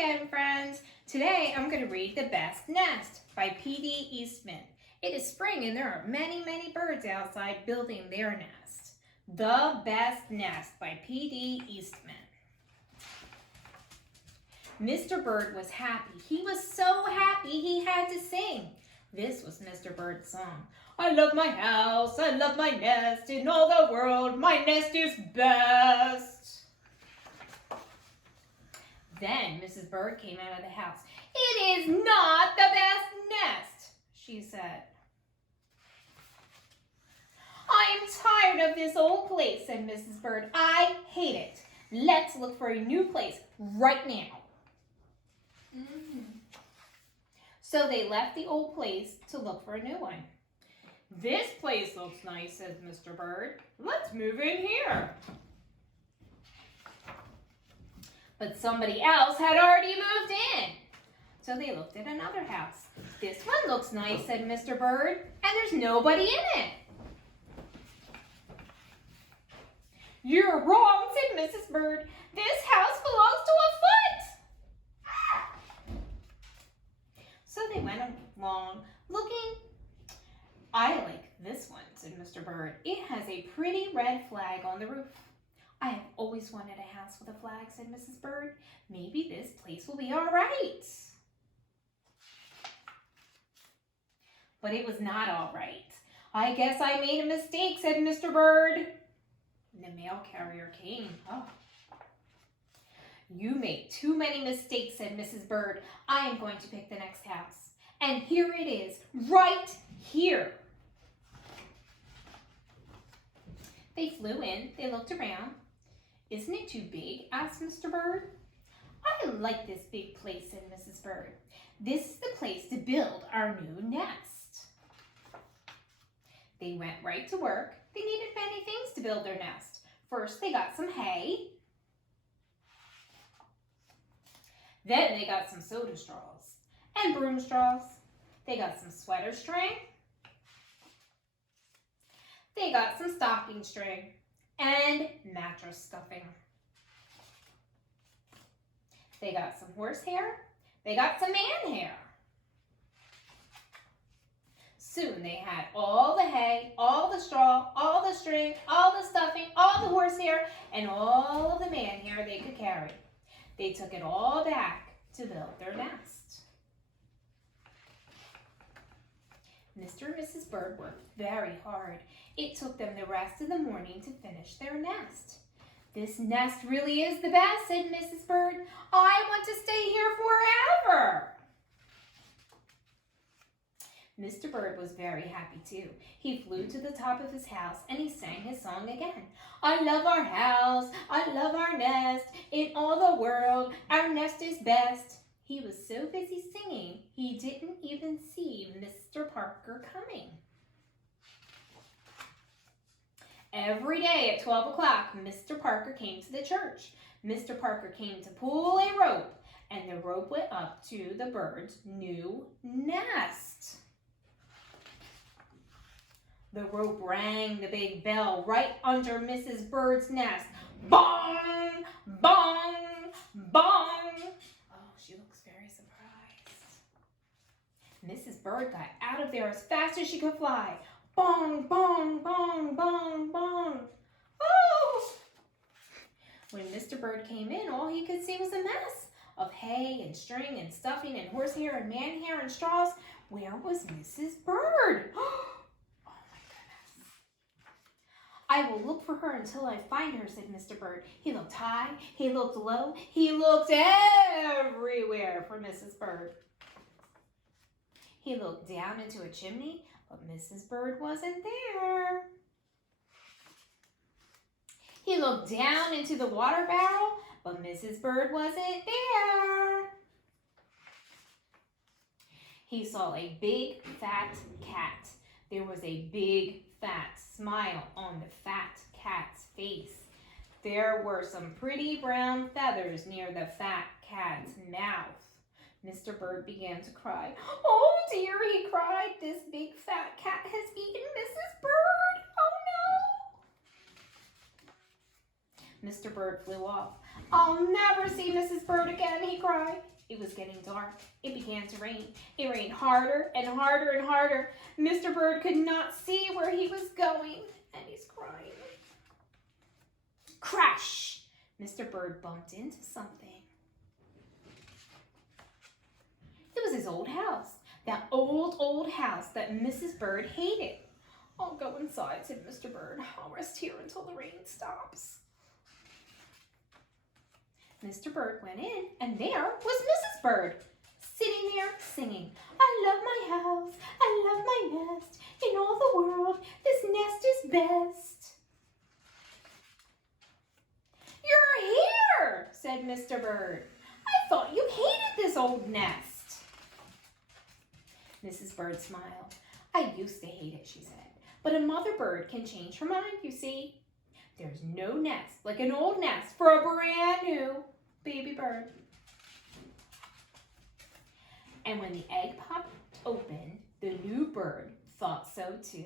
again, friends. Today I'm going to read The Best Nest by P.D. Eastman. It is spring and there are many, many birds outside building their nest. The Best Nest by P.D. Eastman. Mr. Bird was happy. He was so happy he had to sing. This was Mr. Bird's song. I love my house, I love my nest, in all the world my nest is best. Then Mrs. Bird came out of the house. It is not the best nest, she said. I am tired of this old place, said Mrs. Bird. I hate it. Let's look for a new place right now. So they left the old place to look for a new one. This place looks nice, said Mr. Bird. Let's move in here. But somebody else had already moved in. So they looked at another house. This one looks nice, said Mr. Bird, and there's nobody in it. You're wrong, said Mrs. Bird. This house belongs to a foot. So they went along looking. I like this one, said Mr. Bird. It has a pretty red flag on the roof. I have always wanted a house with a flag, said Mrs. Bird. Maybe this place will be all right. But it was not all right. I guess I made a mistake, said Mr. Bird. The mail carrier came. Oh. You make too many mistakes, said Mrs. Bird. I am going to pick the next house. And here it is, right here. They flew in. They looked around. Isn't it too big? Asked Mr. Bird. I like this big place, said Mrs. Bird. This is the place to build our new nest. They went right to work. They needed many things to build their nest. First, they got some hay. Then they got some soda straws and broom straws. They got some sweater string. They got some stocking string and mattress stuffing. They got some horsehair. They got some man hair. Soon they had all the hay, all the straw, all the string, all the stuffing, all the horsehair, and all of the man hair they could carry. They took it all back to build their nest. Mr. and Mrs. Bird worked very hard. It took them the rest of the morning to finish their nest. This nest really is the best, said Mrs. Bird. I want to stay here forever. Mr. Bird was very happy too. He flew to the top of his house and he sang his song again. I love our house, I love our nest, in all the world our nest is best. He was so busy singing, he didn't even see Mr. Parker coming. Every day at 12 o'clock, Mr. Parker came to the church. Mr. Parker came to pull a rope, and the rope went up to the bird's new nest. The rope rang the big bell right under Mrs. Bird's nest. Bong! Bong! Bong! Oh, she looks very surprised. Mrs. Bird got out of there as fast as she could fly. Bong! Bong! Bong! Bong! Bong! Oh! When Mr. Bird came in, all he could see was a mess of hay and string and stuffing and horsehair and man hair and straws. Where was Mrs. Bird? I will look for her until I find her, said Mr. Bird. He looked high, he looked low, he looked everywhere for Mrs. Bird. He looked down into a chimney, but Mrs. Bird wasn't there. He looked down into the water barrel, but Mrs. Bird wasn't there. He saw a big, fat cat. There was a big, fat smile on the fat cat's face. There were some pretty brown feathers near the fat cat's mouth. Mr. Bird began to cry. Oh dear, he cried. This big fat cat has eaten Mrs. Bird. Oh no. Mr. Bird flew off. I'll never see Mrs. Bird again, he cry. It was getting dark. It began to rain. It rained harder and harder and harder. Mr. Bird could not see where he was going, and he's crying. Crash! Mr. Bird bumped into something. It was his old house. That old house that Mrs. Bird hated. I'll go inside, said Mr. Bird. I'll rest here until the rain stops. Mr. Bird went in, and there was Mrs. Bird, sitting there singing, I love my house, I love my nest, in all the world, this nest is best. You're here, said Mr. Bird. I thought you hated this old nest. Mrs. Bird smiled. I used to hate it, she said, but a mother bird can change her mind, you see. There's no nest like an old nest for a brand new baby bird. And when the egg popped open, the new bird thought so too.